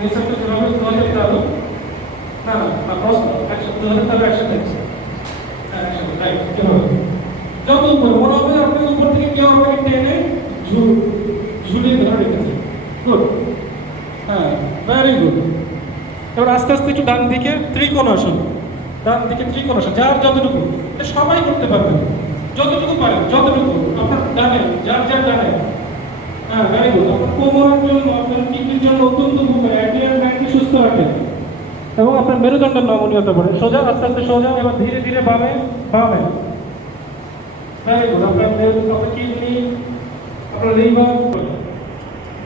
হিসাবটা যেভাবে 2000 টাকা না না না প্রশ্ন 2000 টাকা একসাথে হ্যাঁ একসাথে রাইট এভাবে যত উপরে মনে হবে আপনি উপর থেকে কেউ আপনাকে টেনে ঝুলিয়ে ধরে রেখেছে গুড হ্যাঁ ভেরি গুড এবার আস্তে আস্তে একটু ডান দিকে ত্রিকোণ আসুন ডান দিকে ত্রিকোণ আসুন যার যতটুকু সবাই করতে পারবেন যতটুকু পারেন যতটুকু আপনার ডানে যার যার ডানে হ্যাঁ ভেরি গুড আপনার কোমরের জন্য আপনার কিডনির জন্য অত্যন্ত উপকারী অ্যান্টিয়ার ব্যাংককে সুস্থ রাখে এবং আপনার মেরুদণ্ডের নমনীয়তা বাড়ে সোজা আস্তে আস্তে সোজা এবার ধীরে ধীরে বামে বামে ভেরি গুড আপনার আপনার কিডনি আপনার লিভার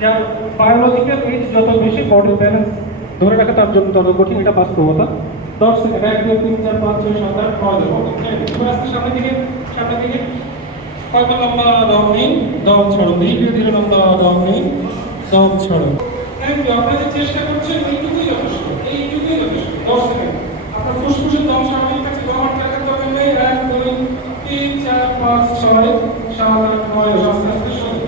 যার বায়োলজিক্যাল এজ যত বেশি বডি ব্যালেন্স ধরে রাখা তার জন্য তত কঠিন এটা বাস্তবতা 10 সেকেন্ড 1 2 3 4 5 6 7 8 9 10 আস্তে সামনের দিকে কয়েকবার লম্বা দম নিন দম ছাড়ুন ধীরে ধীরে লম্বা দম নিন দম ছাড়ুন থ্যাংক ইউ আপনাদের চেষ্টা করছেন এইটুকুই যথেষ্ট 10 সেকেন্ড আপনার ফুসফুসের দম স্বাভাবিক আছে দম আটকে রাখার দরকার নেই 1 2 3 4 5 6 7 8 9 আস্তে আস্তে শুরু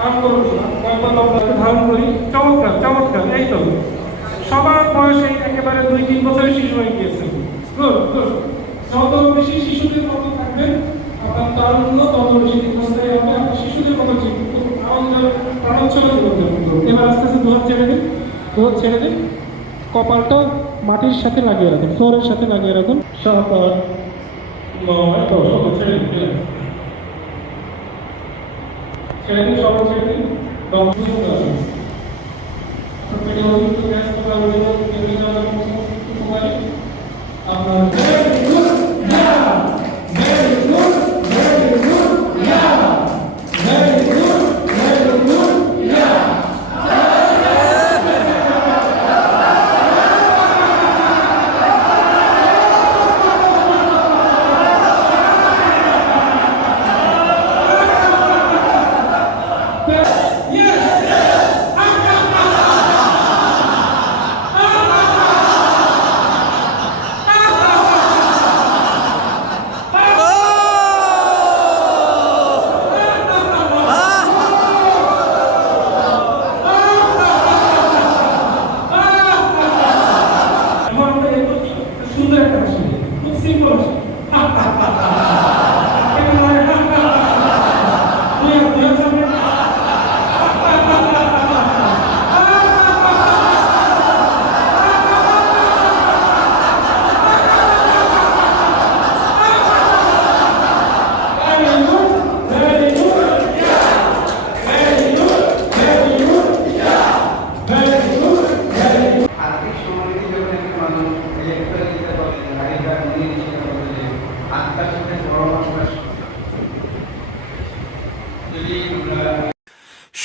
আরাম করুন কয়েকবার লম্বা ধারণ করি চমৎকার এই তো সবার বয়সে একেবারে 2-3 বছরের শিশু হয়ে গিয়েছে গুড যত বেশি শিশুদের মতো থাকবেন আপনার তারুণ্য তত বেশি দীর্ঘস্থায়ী হবে আপনার শিশুদের মতো প্রাণোচ্ছলে জীবনযাপন করুন এবার আস্তে আস্তে দুহাত ছেড়ে দিন কপালটা মাটির সাথে লাগিয়ে রাখুন ফ্লোরের সাথে লাগিয়ে রাখুন 7 8 9 10 ছেড়ে দিন সবাই ছেড়ে দিন দম শুরু করুন আপনার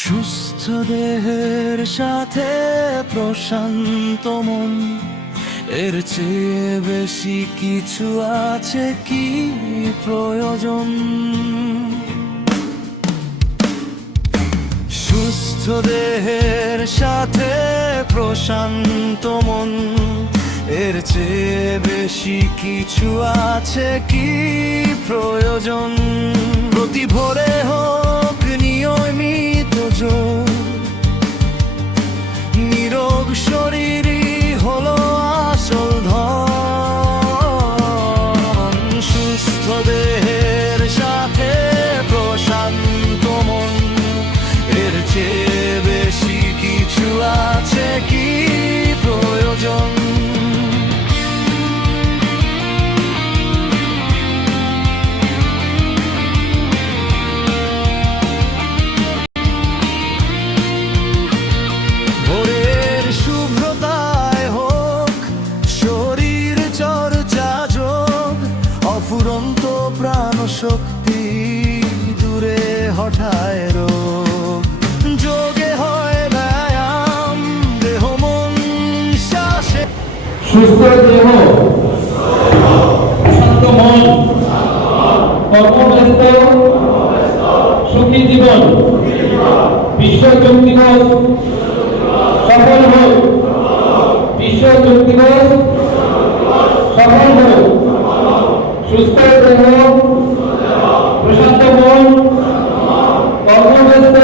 সুস্থ দেহের সাথে প্রশান্ত মন এর চেয়ে বেশি কিছু আছে কি প্রয়োজন সুস্থ দেহের সাথে প্রশান্ত মন এর চেয়ে বেশি কিছু আছে কি প্রয়োজন প্রতি ভোরে হোক নিয়মিত যোগ নিরোগ শরীরই হলো আসল ধন সুস্থ দেহের সাথে প্রশান্ত মন এর চেয়ে বেশি কিছু আছে কি প্রয়োজন ফুরন্ত প্রাণ শক্তি দূরে হঠায় রোগ যোগে হয় ব্যায়াম দেহ মন শ্বাসে সুস্থ দেহ শান্ত মন কর্মব্যস্ত সুখী জীবন বিশ্ব যোগ দিবস সফল হোক বিশ্ব যোগ দিবস সফল হোক সুস্থ দেহ প্রশান্ত মন কর্মব্যস্ত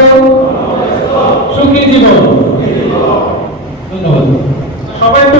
সুখী জীবন ধন্যবাদ। ধন্যবাদ। সবাই একটু